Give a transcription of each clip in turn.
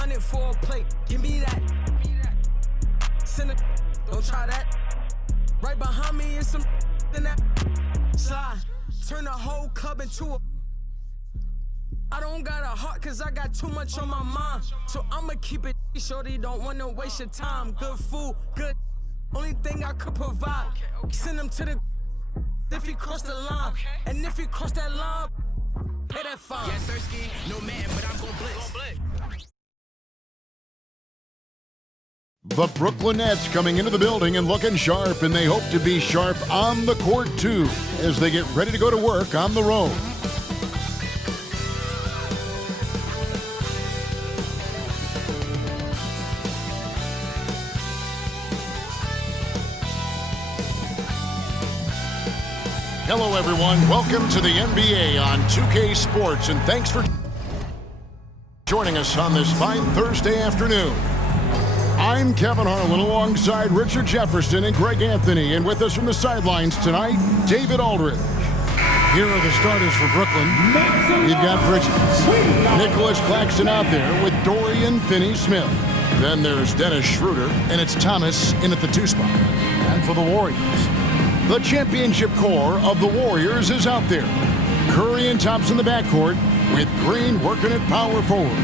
100 for a plate. Give me that. Send it. Don't try that. Right behind me is some in that slide. Turn the whole club into a. I don't got a heart cause I got too much on my mind. So I'ma keep it shorty, don't wanna waste your time. Good food, good. Only thing I could provide. Send him to the if he cross the line. And if he cross that line, pay that fine. Yes, Sirski, no man, but I'm gon' blitz. The Brooklyn Nets coming into the building and looking sharp, and they hope to be sharp on the court too as they get ready to go to work on the road. Hello everyone, welcome to the NBA on 2K Sports, and thanks for joining us on this fine Thursday afternoon. I'm Kevin Harlan alongside Richard Jefferson and Greg Anthony, and with us from the sidelines tonight, David Aldridge. Here are the starters for Brooklyn. We've got Bridges, Nicholas Claxton out there with Dorian Finney-Smith. Then there's Dennis Schroeder, and it's Thomas in at the 2 spot. And for the Warriors, the championship core of the Warriors is out there. Curry and Thompson in the backcourt with Green working at power forward.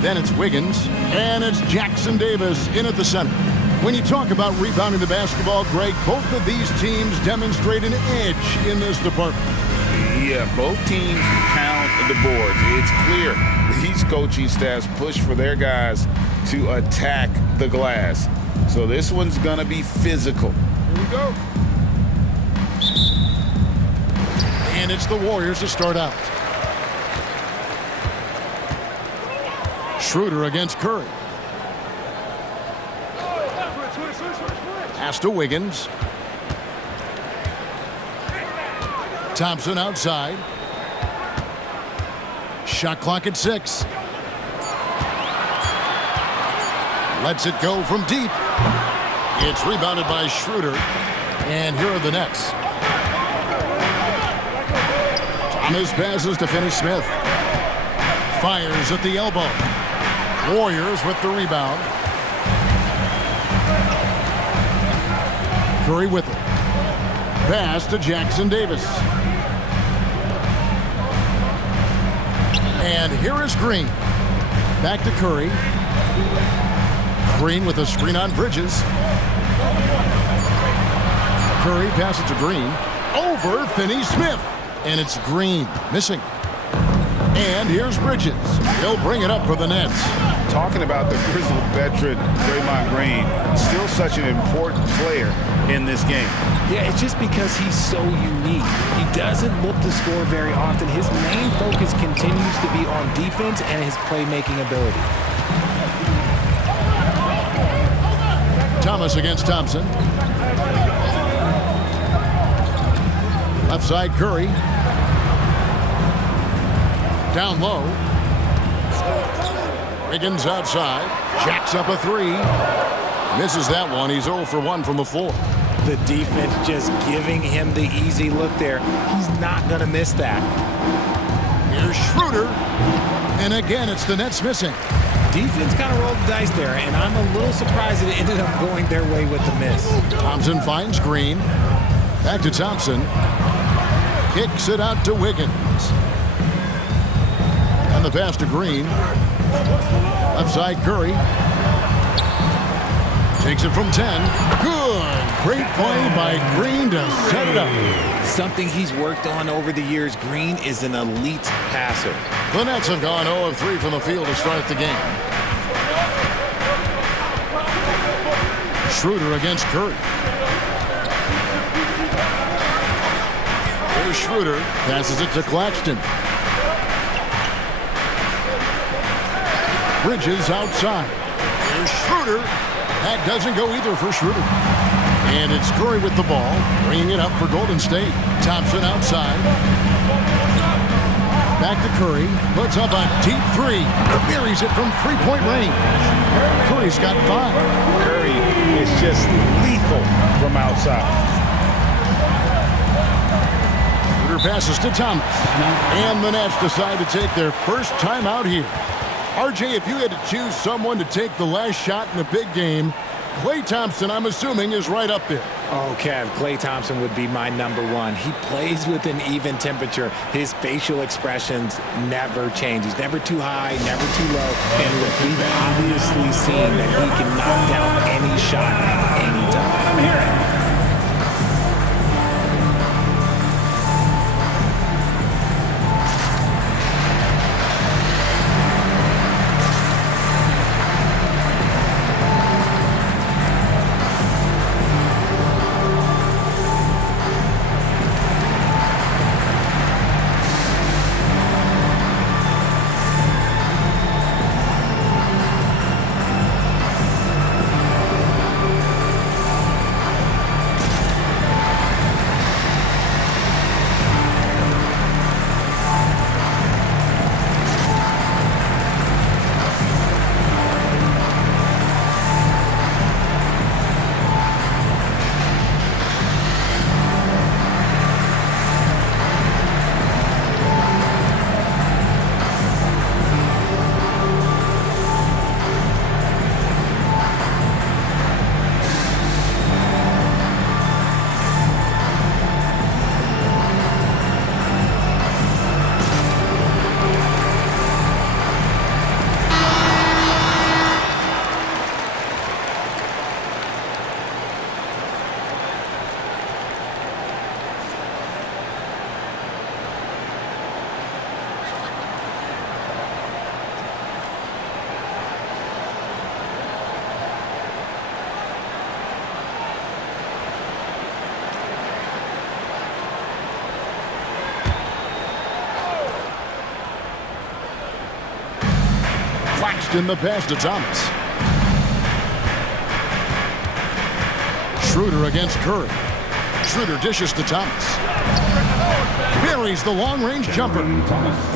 Then it's Wiggins, and it's Jackson Davis in at the center. When you talk about rebounding the basketball, Greg, both of these teams demonstrate an edge in this department. Yeah, both teams pound the boards. It's clear these coaching staffs push for their guys to attack the glass. So this one's going to be physical. Here we go. And it's the Warriors to start out. Schroeder against Curry. Pass to Wiggins. Thompson outside. Shot clock at 6. Lets it go from deep. It's rebounded by Schroeder. And here are the Nets. Thomas passes to Finney-Smith. Fires at the elbow. Warriors with the rebound. Curry with it. Pass to Jackson Davis. And here is Green. Back to Curry. Green with a screen on Bridges. Curry passes to Green. Over Finney-Smith. And it's Green missing. And here's Bridges. He'll bring it up for the Nets. Talking about the grizzled veteran, Draymond Green, still such an important player in this game. Yeah, it's just because he's so unique. He doesn't look to score very often. His main focus continues to be on defense and his playmaking ability. Thomas against Thompson. Left side, Curry. Down low. Wiggins outside. Jacks up a 3. Misses that one. He's 0 for 1 from the floor. The defense just giving him the easy look there. He's not going to miss that. Here's Schroeder. And again, it's the Nets missing. Defense kind of rolled the dice there, and I'm a little surprised that it ended up going their way with the miss. Thompson finds Green. Back to Thompson. Kicks it out to Wiggins. And the pass to Green. Left side, Curry. Takes it from 10. Good. Great play by Green to set it up. Something he's worked on over the years. Green is an elite passer. The Nets have gone 0 of 3 from the field to start the game. Schroeder against Curry. Here's Schroeder. Passes it to Claxton. Bridges outside. Here's Schroeder. That doesn't go either for Schroeder. And it's Curry with the ball, bringing it up for Golden State. Thompson outside. Back to Curry. Puts up a deep 3. Buries it from 3-point range. Curry's got 5. Curry is just lethal from outside. Schroeder passes to Thomas. And the Nets decide to take their first time out here. RJ, if you had to choose someone to take the last shot in the big game, Klay Thompson, I'm assuming, is right up there. Oh, Kev, Klay Thompson would be my number one. He plays with an even temperature. His facial expressions never change. He's never too high, never too low. And look, we've obviously seen that he can knock down any shot at any time. I'm here. In the pass to Thomas. Schroeder against Curry. Schroeder dishes to Thomas. Buries the long-range jumper.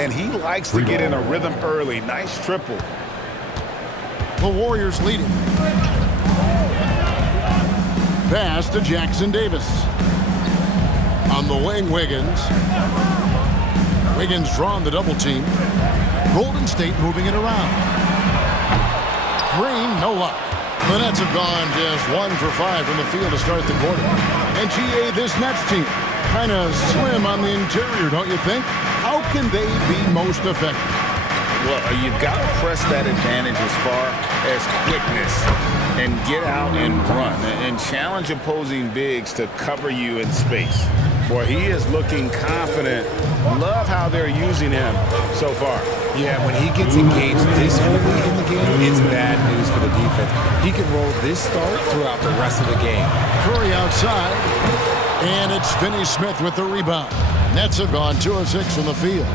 And he likes to get in a rhythm early. Nice triple. The Warriors lead it. Pass to Jackson Davis. On the wing, Wiggins. Wiggins drawing the double team. Golden State moving it around. Green, no luck. The Nets have gone just 1 for 5 from the field to start the quarter. And GA, this Nets team, kind of slim on the interior, don't you think? How can they be most effective? Well, you've got to press that advantage as far as quickness and get out and run and challenge opposing bigs to cover you in space. Boy, he is looking confident. Love how they're using him so far. Yeah, when he gets engaged this early in the game, it's bad news for the defense. He can roll this start throughout the rest of the game. Curry outside, and it's Finney-Smith with the rebound. Nets have gone 2 of 6 from the field.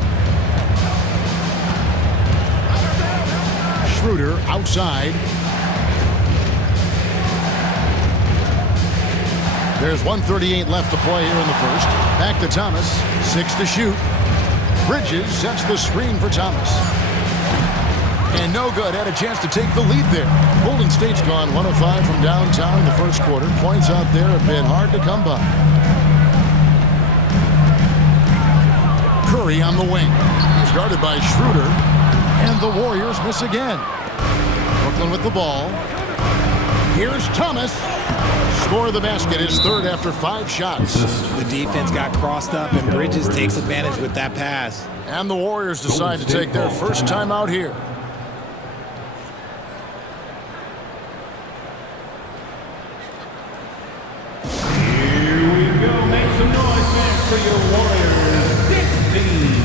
Schroeder outside. There's 1:38 left to play here in the first. Back to Thomas. 6 to shoot. Bridges sets the screen for Thomas. And no good. Had a chance to take the lead there. Golden State's gone 1 of 5 from downtown in the first quarter. Points out there have been hard to come by. Curry on the wing. He's guarded by Schroeder. And the Warriors miss again. Brooklyn with the ball. Here's Thomas. Score the basket, his third after 5 shots. The defense got crossed up, and Bridges takes advantage with that pass. And the Warriors decide to take their first time out here. Here we go. Make some noise, man, for your Warriors. 16.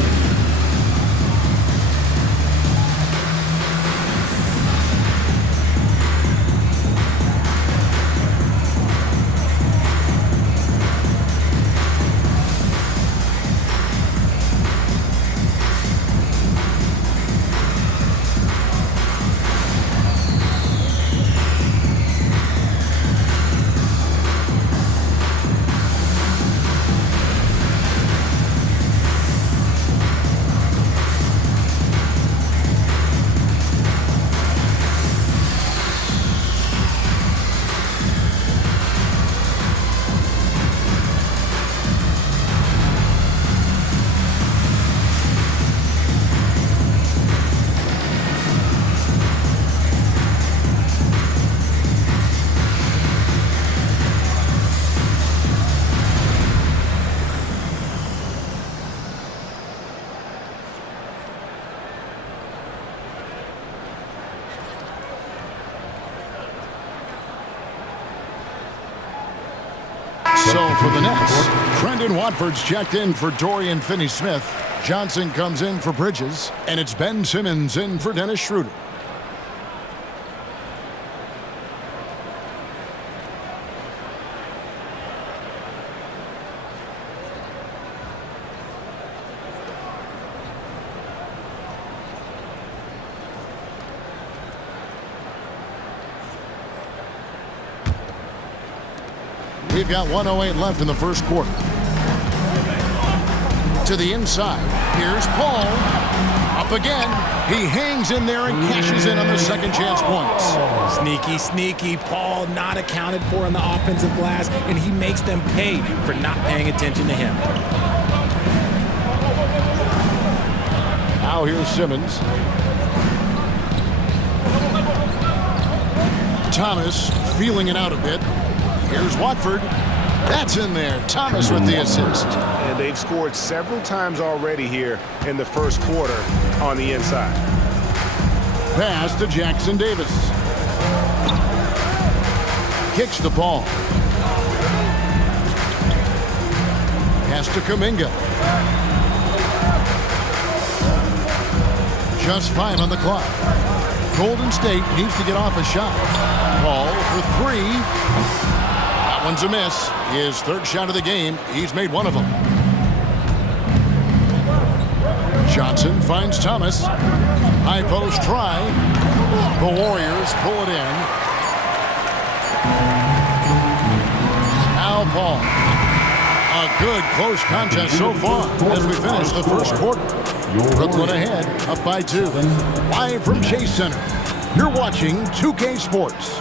So for the Nets, Trendon Watford's checked in for Dorian Finney-Smith. Johnson comes in for Bridges, and it's Ben Simmons in for Dennis Schroeder. We've got 1:08 left in the first quarter. To the inside. Here's Paul. Up again. He hangs in there and cashes in on the second chance points. Sneaky, sneaky. Paul not accounted for on the offensive glass, and he makes them pay for not paying attention to him. Now here's Simmons. Thomas feeling it out a bit. Here's Watford. That's in there. Thomas with the assist. And they've scored several times already here in the first quarter on the inside. Pass to Jackson Davis. Kicks the ball. Pass to Kuminga. Just 5 on the clock. Golden State needs to get off a shot. Paul for 3. That one's a miss. His third shot of the game. He's made one of them. Johnson finds Thomas. High post try. The Warriors pull it in. Now Paul. A good close contest so far as we finish the first quarter. Brooklyn ahead, up by 2. Live from Chase Center. You're watching 2K Sports.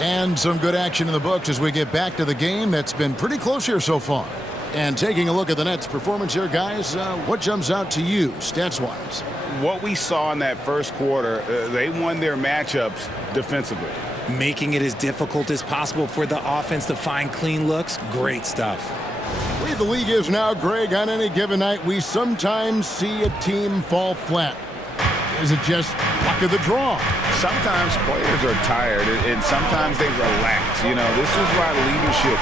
And some good action in the books as we get back to the game that's been pretty close here so far. And taking a look at the Nets' performance here, guys, what jumps out to you, stats-wise? What we saw in that first quarter, they won their matchups defensively. Making it as difficult as possible for the offense to find clean looks. Great stuff. The way the league is now, Greg, on any given night, we sometimes see a team fall flat. Is it just luck of the draw? Sometimes players are tired, and sometimes they relax. You know, this is why leadership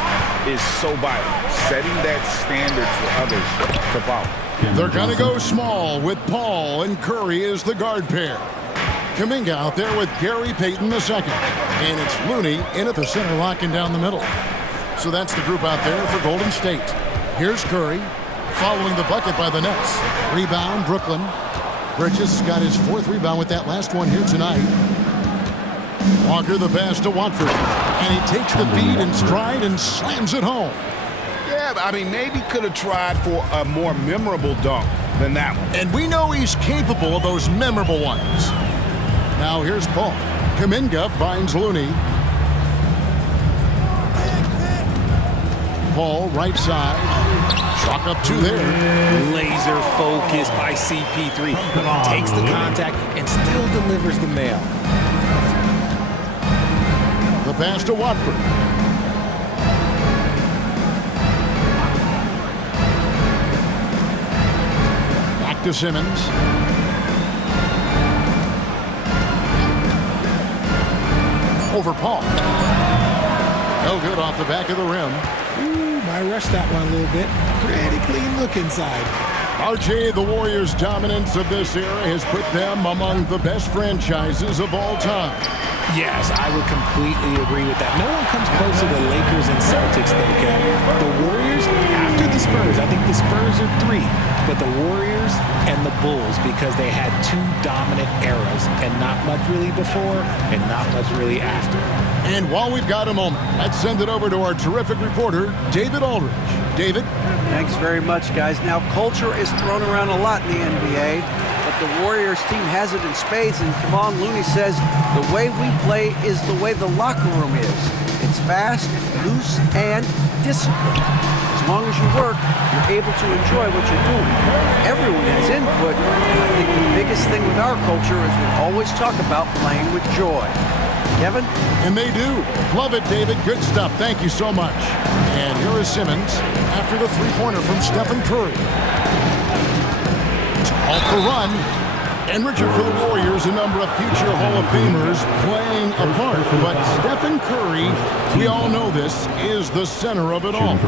is so vital, setting that standard for others to follow. They're going to go small with Paul and Curry as the guard pair. Kuminga out there with Gary Payton II. And it's Looney in at the center, locking down the middle. So that's the group out there for Golden State. Here's Curry, following the bucket by the Nets. Rebound, Brooklyn. Bridges got his 4th rebound with that last one here tonight. Walker the pass to Watford. And he takes the feed in stride and slams it home. Yeah, I mean, maybe could have tried for a more memorable dunk than that one. And we know he's capable of those memorable ones. Now here's Paul. Kuminga finds Looney. Paul, right side. Chalk up 2 there. Laser focus by CP3. He takes the contact and still delivers the mail. The pass to Watford. Back to Simmons. Over Paul. No good off the back of the rim. I rushed that one a little bit. Pretty clean look inside. RJ, the Warriors' dominance of this era has put them among the best franchises of all time. Yes, I would completely agree with that. No one comes close to the Lakers and Celtics, though, Ken. The Warriors, after the Spurs, I think the Spurs are 3, but the Warriors and the Bulls, because they had 2 dominant eras, and not much really before and not much really after. And while we've got a moment, let's send it over to our terrific reporter, David Aldridge. David? Thanks very much, guys. Now, culture is thrown around a lot in the NBA, but the Warriors team has it in spades, and Kevon Looney says the way we play is the way the locker room is. It's fast, loose, and disciplined. As long as you work, you're able to enjoy what you're doing. Everyone has input, and I think the biggest thing with our culture is we always talk about playing with joy. Kevin? And they do. Love it, David. Good stuff. Thank you so much. And here is Simmons after the three-pointer from Stephen Curry. To halt the run. And Richard, for the Warriors, a number of future Hall of Famers playing a part. But Stephen Curry, we all know this, is the center of it all.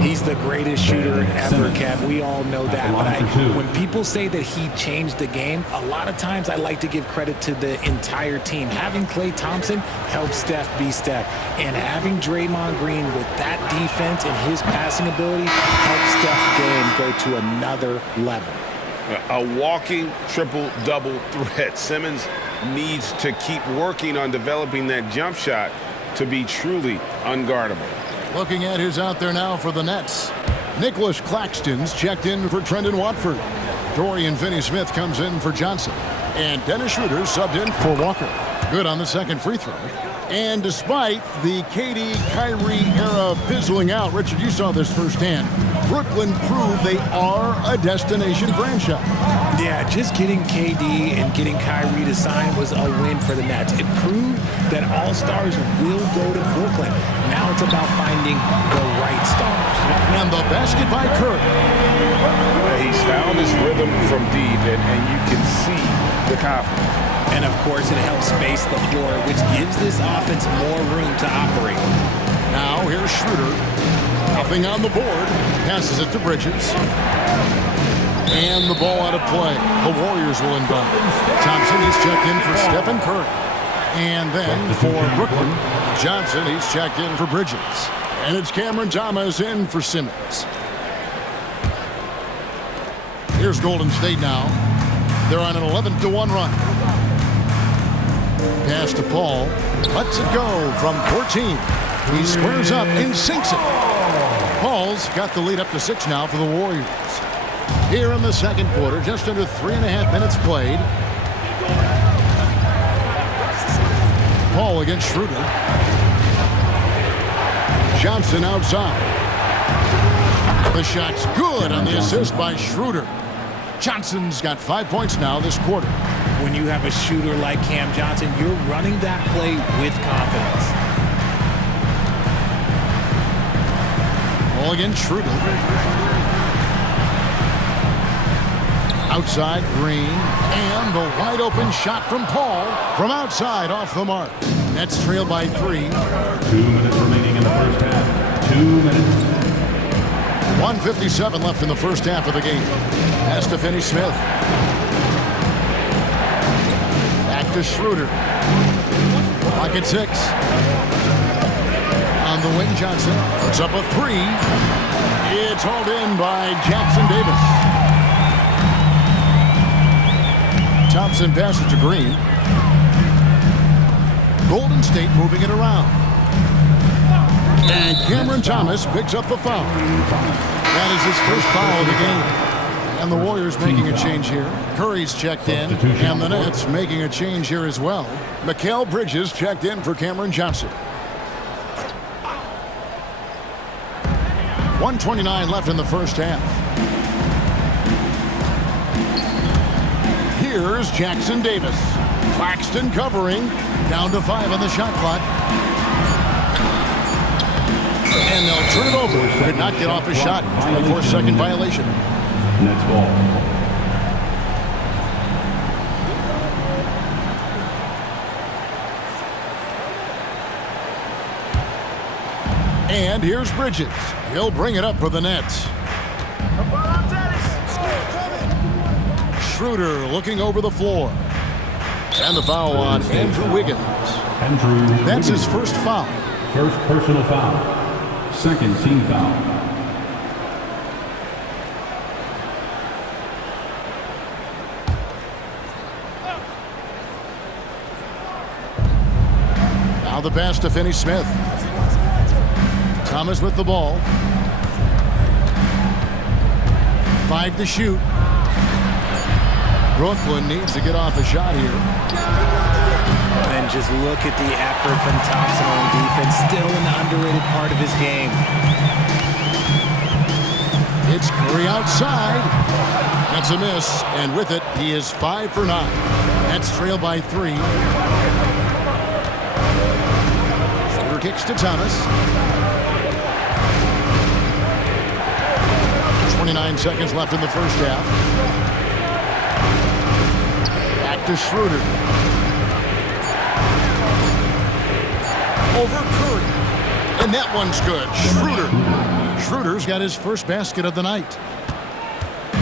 He's the greatest shooter ever, Kev. We all know that. But when people say that he changed the game, a lot of times I like to give credit to the entire team. Having Klay Thompson helped Steph be Steph. And having Draymond Green with that defense and his passing ability helped Steph's game go to another level. A walking triple-double threat. Simmons needs to keep working on developing that jump shot to be truly unguardable. Looking at who's out there now for the Nets. Nicholas Claxton's checked in for Trendon Watford. Dorian Finney-Smith comes in for Johnson. And Dennis Schroeder subbed in for Walker. Good on the second free throw. And despite the KD Kyrie era fizzling out, Richard, you saw this firsthand. Brooklyn proved they are a destination franchise. Yeah, just getting KD and getting Kyrie to sign was a win for the Nets. It proved that all-stars will go to Brooklyn. Now it's about finding the right stars. And the basket by Curry. He's found his rhythm from deep, and you can see the confidence. And, of course, it helps space the floor, which gives this offense more room to operate. Now here's Schroeder. Nothing on the board. Passes it to Bridges. And the ball out of play. The Warriors will inbound. Thompson, he's checked in for Stephen Curry. And then for Brooklyn, Johnson, he's checked in for Bridges. And it's Cameron Thomas in for Simmons. Here's Golden State now. They're on an 11-1 run. Pass to Paul. Lets it go from 14. He squares up and sinks it. Paul's got the lead up to 6 now for the Warriors. Here in the second quarter, just under 3.5 minutes played. Paul against Schroeder. Johnson outside. The shot's good on the assist by Schroeder. Johnson's got 5 points now this quarter. When you have a shooter like Cam Johnson, you're running that play with confidence. Ball against Schroeder. Outside Green. And the wide open shot from Paul. From outside off the mark. Nets trail by 3. 2 minutes remaining in the first half. 2 minutes. 1:57 left in the first half of the game. Pass to Finney-Smith. Back to Schroeder. Clock at 6. On the wing, Johnson puts up a 3. It's hauled in by Jackson Davis. Thompson passes to Green. Golden State moving it around. And Cameron Thomas picks up the foul. That is his first foul of the game. And the Warriors making a change here. Curry's checked in, and the Nets making a change here as well. Mikal Bridges checked in for Cameron Johnson. 1:29 left in the first half. Here's Jackson Davis. Claxton covering. Down to 5 on the shot clock. And they'll turn it over. Could not get off his shot. 24-second violation. Nets ball. And here's Bridges. He'll bring it up for the Nets. Schroeder looking over the floor. And the foul on Andrew Wiggins. That's his first foul. First personal foul. Second team foul. Now the pass to Finney-Smith. Thomas with the ball. 5 to shoot. Brooklyn needs to get off a shot here. And just look at the effort from Thompson on defense. Still an underrated part of his game. It's Curry outside. That's a miss, and with it, he is 5 for 9. Nets trail by 3. Schroeder kicks to Thomas. 29 seconds left in the first half. Back to Schroeder. Over Curry. And that one's good. Schroeder's got his first basket of the night.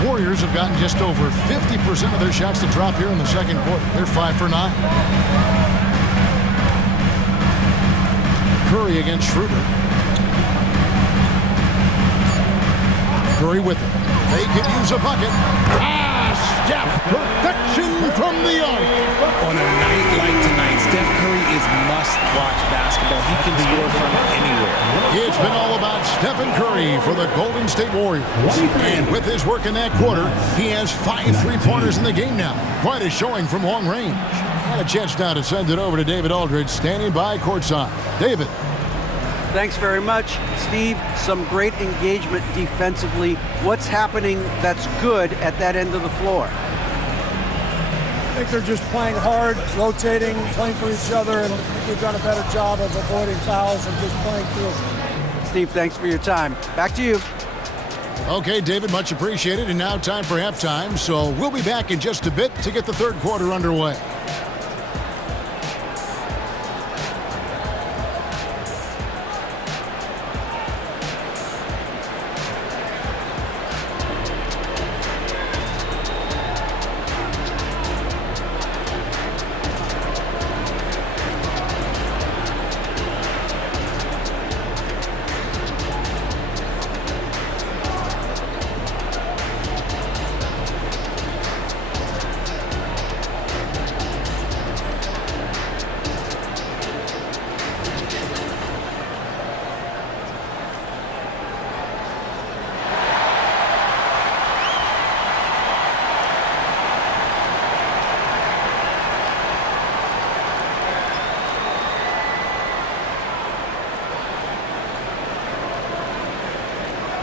Warriors have gotten just over 50% of their shots to drop here in the second quarter. They're 5 for 9. Curry against Schroeder. Curry with it. They could use a bucket. Steph, perfection from the arc. On a night like tonight, Steph Curry is must-watch basketball. He can score from anywhere. It's been all about Stephen Curry for the Golden State Warriors. And with his work in that quarter, he has 5 three-pointers in the game now. Quite a showing from long range. And a chance now to send it over to David Aldridge, standing by courtside. David. Thanks very much, Steve. Some great engagement defensively. What's happening that's good at that end of the floor? I think they're just playing hard, rotating, playing for each other, and we've done a better job of avoiding fouls and just playing through. Steve, thanks for your time. Back to you. Okay, David, much appreciated. And now time for halftime. So we'll be back in just a bit to get the third quarter underway.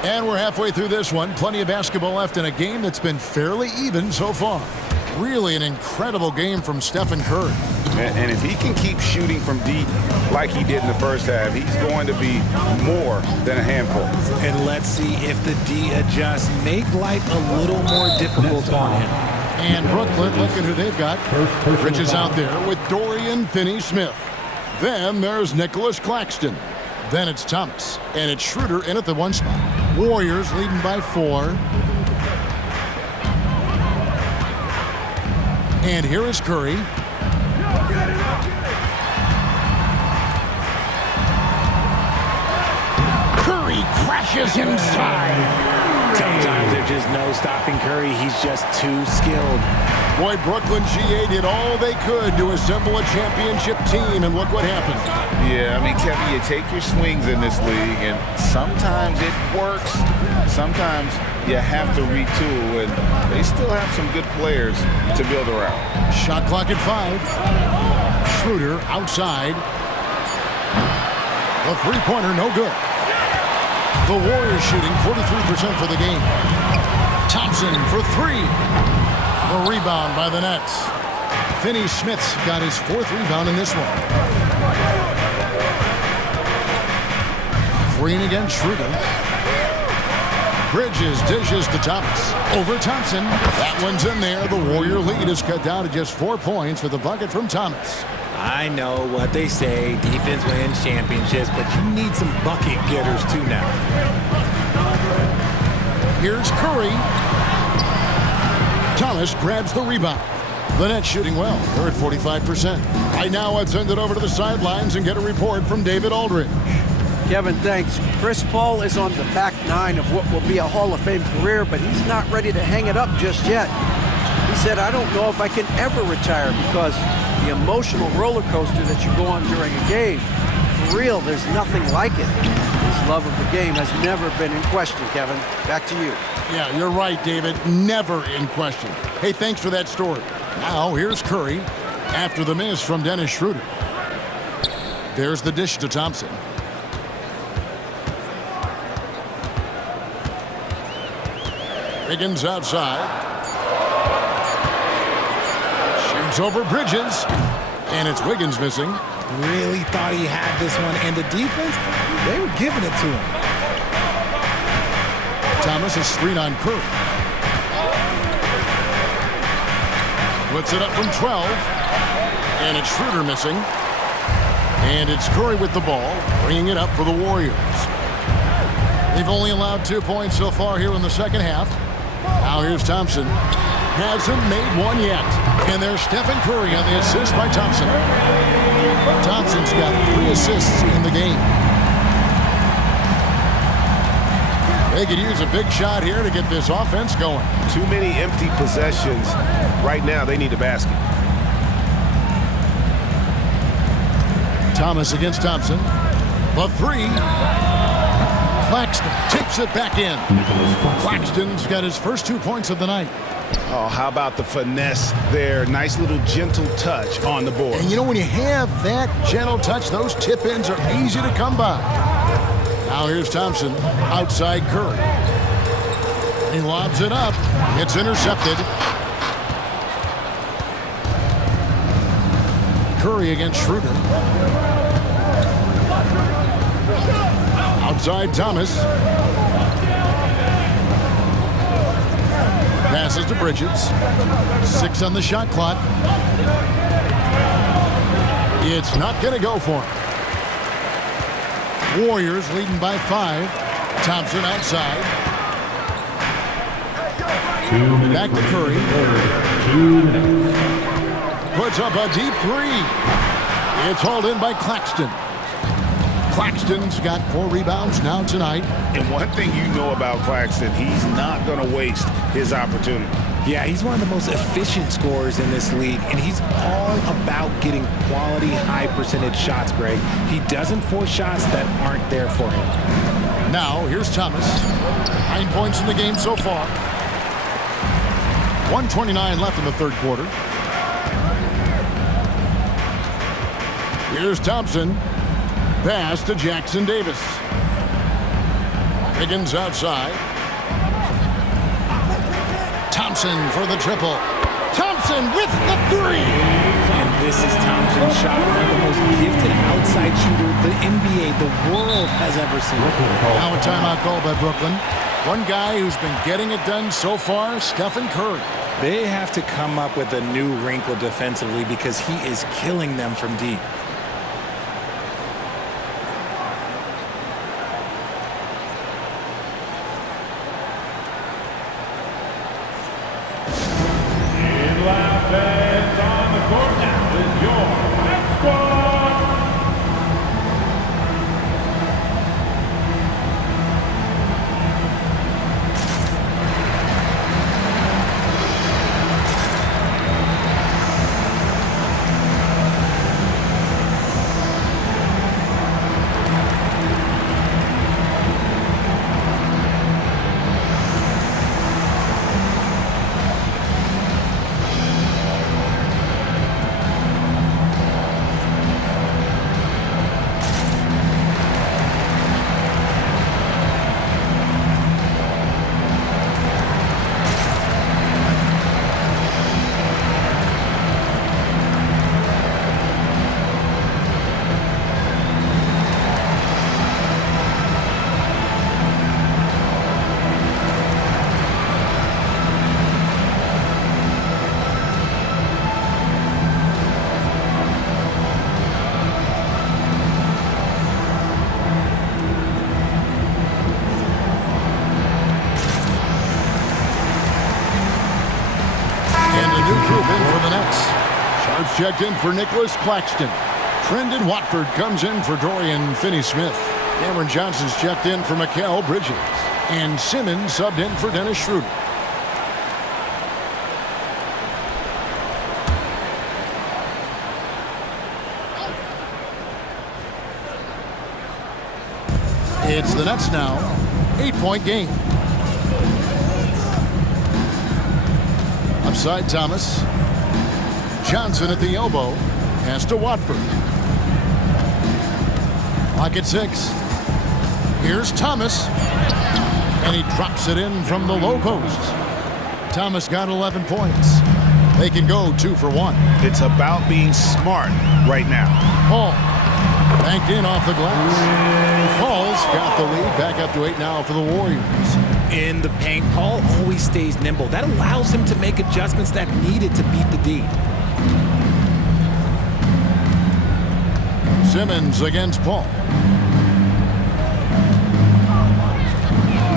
And we're halfway through this one. Plenty of basketball left in a game that's been fairly even so far. Really an incredible game from Stephen Curry. And if he can keep shooting from deep like he did in the first half, he's going to be more than a handful. And let's see if the D adjusts, make life a little more difficult on him. And Brooklyn, look at who they've got. Bridges out there with Dorian Finney-Smith. Then there's Nicholas Claxton. Then it's Thomas. And it's Schroeder in at the 1 spot. Warriors leading by 4. And here is Curry. Curry crashes inside. Sometimes there's just no stopping Curry. He's just too skilled. Boy, Brooklyn GA did all they could to assemble a championship team, and look what happened. Yeah, I mean, Kevin, you take your swings in this league, and sometimes it works. Sometimes you have to retool, and they still have some good players to build around. Shot clock at 5. Schroeder outside. The three-pointer, no good. The Warriors shooting 43% for the game. Thompson for 3. The rebound by the Nets. Finney-Smith's got his 4th rebound in this one. Green against Schroeder. Bridges dishes to Thomas. Over Thompson. That one's in there. The Warrior lead is cut down to just 4 points with a bucket from Thomas. I know what they say, defense wins championships, but you need some bucket getters too now. Here's Curry. Thomas grabs the rebound. The Nets shooting well. They're at 45%. Right now, let's send it over to the sidelines and get a report from David Aldridge. Kevin, thanks. Chris Paul is on the back 9 of what will be a Hall of Fame career, but he's not ready to hang it up just yet. He said, I don't know if I can ever retire because the emotional roller coaster that you go on during a game. For real, there's nothing like it. His love of the game has never been in question, Kevin. Back to you. Yeah, you're right, David. Never in question. Hey, thanks for that story. Now, here's Curry after the miss from Dennis Schroeder. There's the dish to Thompson. Wiggins outside. Shoots over Bridges. And it's Wiggins missing. Really thought he had this one. And the defense, they were giving it to him. Thomas, a screen on Curry. Puts it up from 12. And it's Schroeder missing. And it's Curry with the ball, bringing it up for the Warriors. They've only allowed 2 points so far here in the second half. Now here's Thompson. Hasn't made one yet. And there's Stephen Curry on the assist by Thompson. Thompson's got 3 assists in the game. They could use a big shot here to get this offense going. Too many empty possessions. Right now, they need a basket. Thomas against Thompson. The 3. Claxton tips it back in. Claxton's got his first 2 points of the night. Oh, how about the finesse there? Nice little gentle touch on the board. And you know, when you have that gentle touch, those tip-ins are easy to come by. Now here's Thompson outside Curry. He lobs it up. It's intercepted. Curry against Schroeder. Outside Thomas. Passes to Bridges. 6 on the shot clock. It's not going to go for him. Warriors leading by 5. Thompson outside. Back to Curry. 2 minutes. Puts up a deep 3. It's hauled in by Claxton. Claxton's got 4 rebounds now tonight. And one thing you know about Claxton, he's not going to waste his opportunity. Yeah, he's one of the most efficient scorers in this league, and he's all about getting quality, high-percentage shots, Greg. He doesn't force shots that aren't there for him. Now, here's Thomas. 9 points in the game so far. 1:29 left in the third quarter. Here's Thompson. Pass to Jackson Davis. Wiggins outside. Thompson for the triple. Thompson with the 3. And this is Thompson's shot, one of the most gifted outside shooter the NBA, the world has ever seen. Now a timeout call by Brooklyn. One guy who's been getting it done so far, Stephen Curry. They have to come up with a new wrinkle defensively because he is killing them from deep. Checked in for Nicholas Claxton. Trendon Watford comes in for Dorian Finney-Smith. Cameron Johnson's checked in for Mikal Bridges. And Simmons subbed in for Dennis Schroeder. It's the Nets now. 8-point game. Upside Thomas. Johnson at the elbow. Pass to Watford. Clock at 6. Here's Thomas. And he drops it in from the low post. Thomas got 11 points. They can go 2 for 1. It's about being smart right now. Paul banked in off the glass. Paul's got the lead. Back up to 8 now for the Warriors. In the paint, Paul always stays nimble. That allows him to make adjustments that needed to beat the D. Simmons against Paul.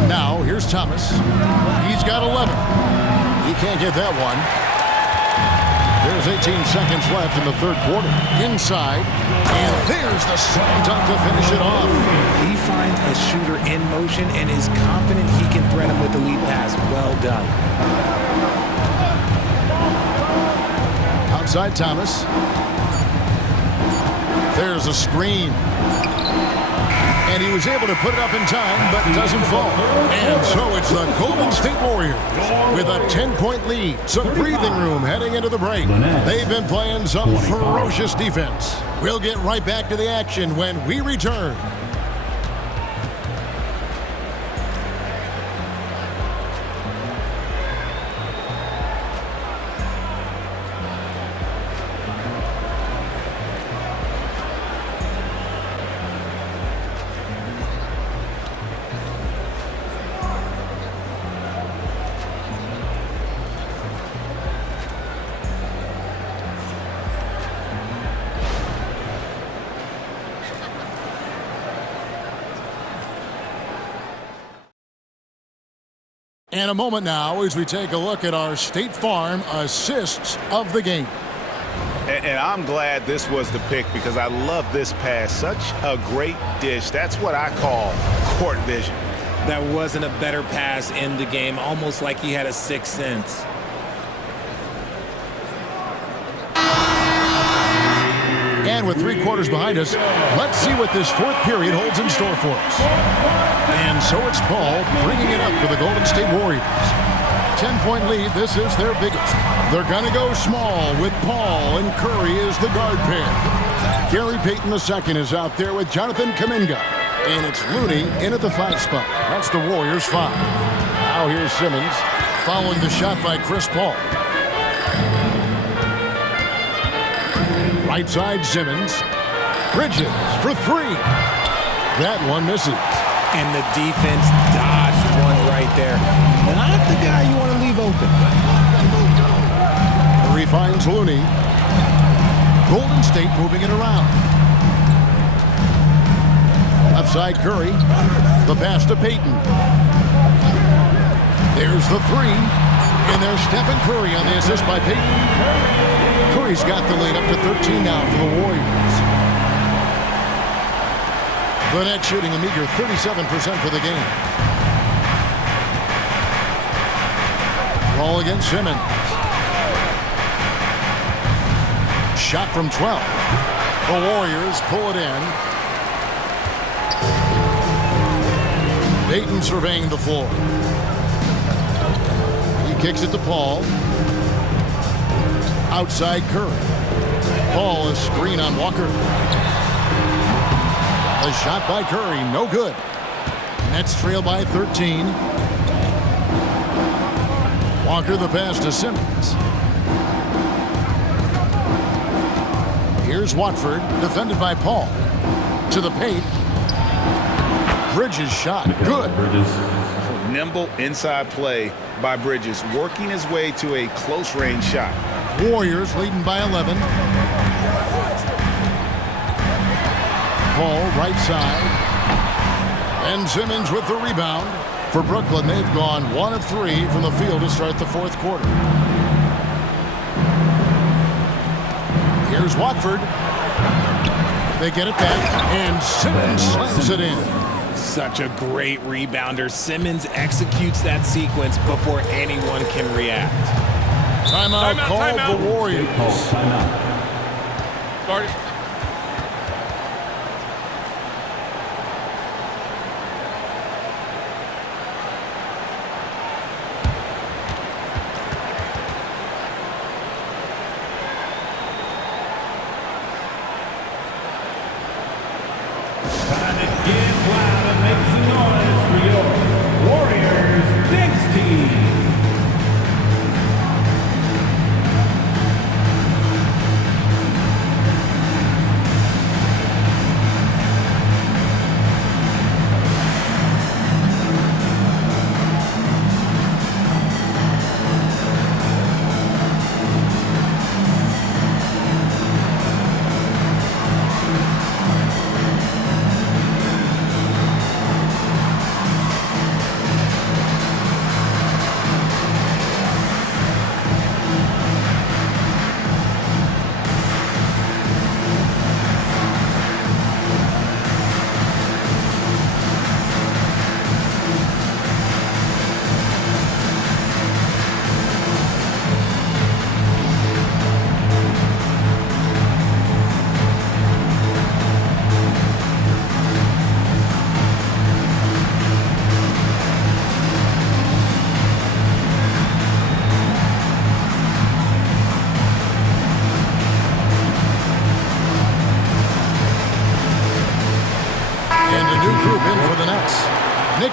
Now, here's Thomas. He's got 11. He can't get that one. There's 18 seconds left in the third quarter. Inside, and there's the slam dunk to finish it off. He finds a shooter in motion and is confident he can thread him with the lead pass. Well done. Outside Thomas. There's a screen. And he was able to put it up in time, but doesn't fall. And so it's the Golden State Warriors with a 10-point lead. Some breathing room heading into the break. They've been playing some ferocious defense. We'll get right back to the action when we return. And a moment now as we take a look at our State Farm assists of the game. And I'm glad this was the pick because I love this pass. Such a great dish. That's what I call court vision. That wasn't a better pass in the game, almost like he had a sixth sense. And with 3 quarters behind us, let's see what this fourth period holds in store for us. And so it's Paul bringing it up for the Golden State Warriors. 10-point lead, this is their biggest. They're going to go small with Paul and Curry as the guard pair. Gary Payton II is out there with Jonathan Kuminga. And it's Looney in at the 5 spot. That's the Warriors' 5. Now here's Simmons following the shot by Chris Paul. Right side Simmons. Bridges for 3. That one misses. And the defense dodged one right there. Not the guy you want to leave open. Curry finds Looney. Golden State moving it around. Left side Curry. The pass to Payton. There's the 3. And there's Stephen Curry on the assist by Payton. Curry's got the lead up to 13 now for the Warriors. The Nets shooting a meager 37% for the game. Ball against Simmons. Shot from 12. The Warriors pull it in. Payton surveying the floor. He kicks it to Paul. Outside Curry. Paul is screen on Walker. A shot by Curry, no good. Nets trail by 13. Walker the pass to Simmons. Here's Watford, defended by Paul. To the paint. Bridges shot, good. Nimble inside play by Bridges, working his way to a close range shot. Warriors leading by 11. Paul right side. And Simmons with the rebound. For Brooklyn, they've gone 1 of 3 from the field to start the fourth quarter. Here's Watford. They get it back, and Simmons slams it in. Such a great rebounder. Simmons executes that sequence before anyone can react. Timeout called the Warriors.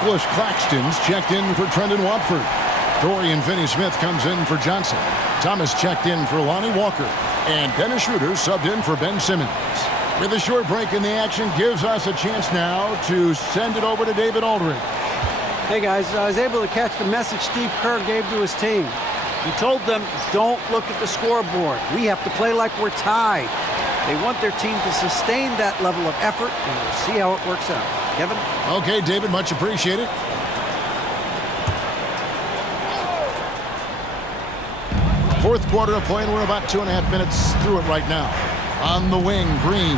Nicholas Claxton's checked in for Trendon Watford. Dorian Finney-Smith comes in for Johnson. Thomas checked in for Lonnie Walker. And Dennis Schroeder subbed in for Ben Simmons. With a short break in the action, gives us a chance now to send it over to David Aldridge. Hey guys, I was able to catch the message Steve Kerr gave to his team. He told them, don't look at the scoreboard. We have to play like we're tied. They want their team to sustain that level of effort, and we'll see how it works out. Kevin? Okay, David, much appreciated. Fourth quarter of play, and we're about 2.5 minutes through it right now. On the wing, Green.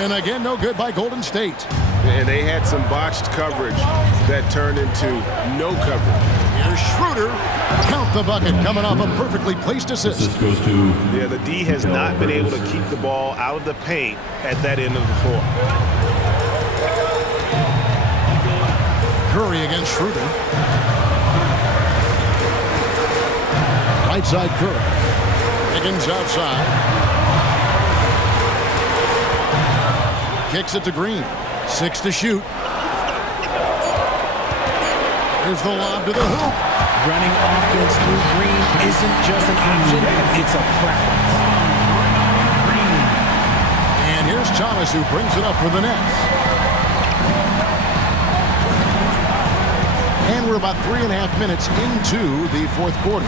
And again, no good by Golden State. And they had some botched coverage that turned into no coverage. Here's Schroeder. Count the bucket, coming off a perfectly placed assist. This goes to... Yeah, the D has not been able to keep the ball out of the paint at that end of the floor. Curry against Schroeder. Right side Curry. Higgins outside. Kicks it to Green. 6 to shoot. Here's the lob to the hoop. Running offense through Green isn't just an option, it's a preference. And here's Thomas, who brings it up for the Nets. And we're about 3.5 minutes into the fourth quarter.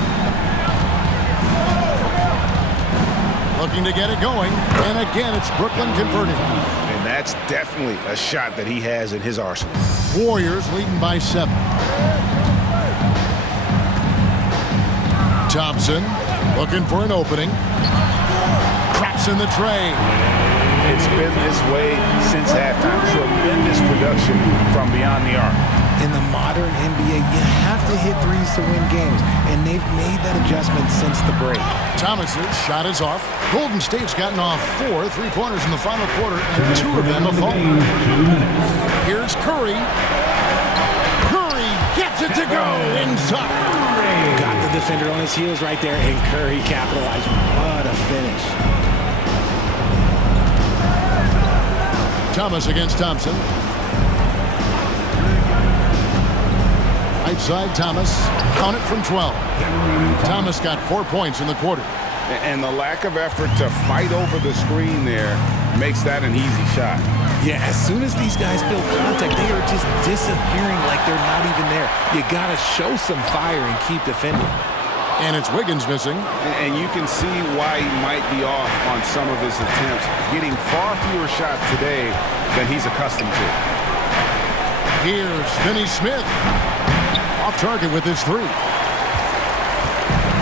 Looking to get it going. And again, it's Brooklyn converting. And that's definitely a shot that he has in his arsenal. Warriors leading by 7. Thompson looking for an opening. Traps in the tray. It's been this way since halftime. Tremendous production from beyond the arc. In the modern NBA, you have to hit threes to win games, and they've made that adjustment since the break. Thomas's shot is off. Golden State's gotten off 4 3-pointers in the final quarter, and 2 of them have fallen. Here's Curry. Curry gets it to go inside. Got the defender on his heels right there, and Curry capitalized. What a finish. Thomas against Thompson. Right side Thomas. Count it from 12. Thomas got 4 points in the quarter. And the lack of effort to fight over the screen there makes that an easy shot. Yeah, as soon as these guys feel contact, they are just disappearing like they're not even there. You got to show some fire and keep defending. And it's Wiggins missing. And you can see why he might be off on some of his attempts, getting far fewer shots today than he's accustomed to. Here's Finney-Smith. Off target with his 3.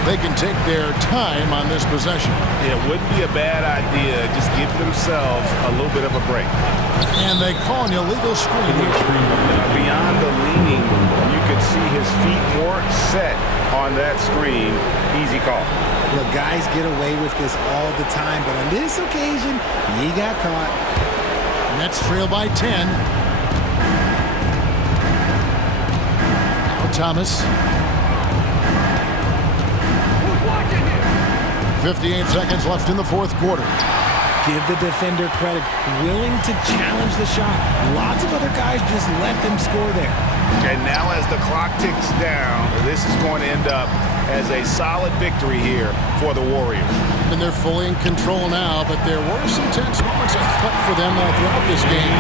They can take their time on this possession. It wouldn't be a bad idea. Just give themselves a little bit of a break. And they call an illegal screen here. Beyond the leaning, you could see his feet more set on that screen. Easy call. Look, guys get away with this all the time, but on this occasion, he got caught. Nets trail by 10. Now Thomas. 58 seconds left in the fourth quarter. Give the defender credit. Willing to challenge the shot. Lots of other guys just let them score there. And now as the clock ticks down, this is going to end up as a solid victory here for the Warriors. And they're fully in control now, but there were some tense moments, I thought, for them throughout this game.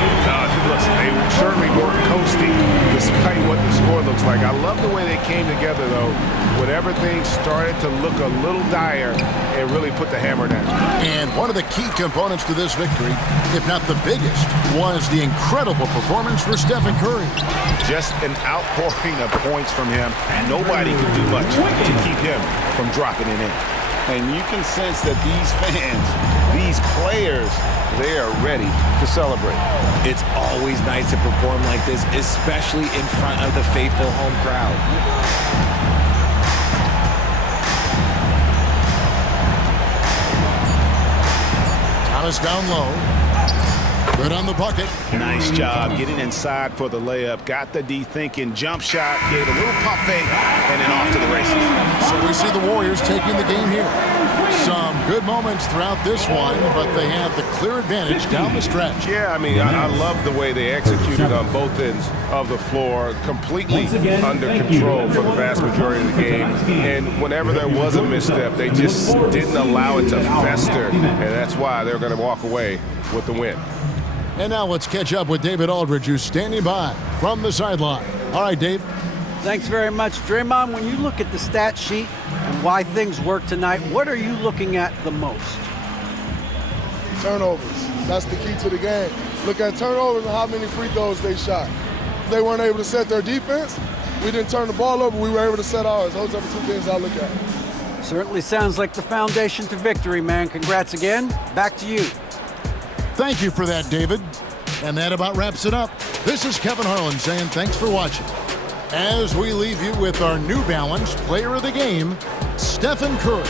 Listen, they certainly weren't coasting despite what the score looks like. I love the way they came together, though. When everything started to look a little dire, it really put the hammer down. And one of the key components to this victory, if not the biggest, was the incredible performance for Stephen Curry. Just an outpouring of points from him. Nobody could do much to keep him from dropping it in. And you can sense that these fans, these players, they are ready to celebrate. It's always nice to perform like this, especially in front of the faithful home crowd. Thomas down low. Good on the bucket. Nice job getting inside for the layup. Got the D thinking. Jump shot. Gave a little pump fake. And then off to the races. So we see the Warriors taking the game here. Some good moments throughout this one, but they have the clear advantage down the stretch. Yeah, I mean, I love the way they executed on both ends of the floor, completely under control for the vast majority of the game. And whenever there was a misstep, they just didn't allow it to fester, and that's why they're going to walk away with the win. And now let's catch up with David Aldridge, who's standing by from the sideline. All right, Dave. Thanks very much, Draymond. When you look at the stat sheet and why things work tonight, what are you looking at the most? Turnovers. That's the key to the game. Look at turnovers and how many free throws they shot. They weren't able to set their defense. We didn't turn the ball over. We were able to set ours. Those are the two things I look at. Certainly sounds like the foundation to victory, man. Congrats again. Back to you. Thank you for that, David. And that about wraps it up. This is Kevin Harlan saying thanks for watching. As we leave you with our New Balance Player of the Game, Stephen Curry.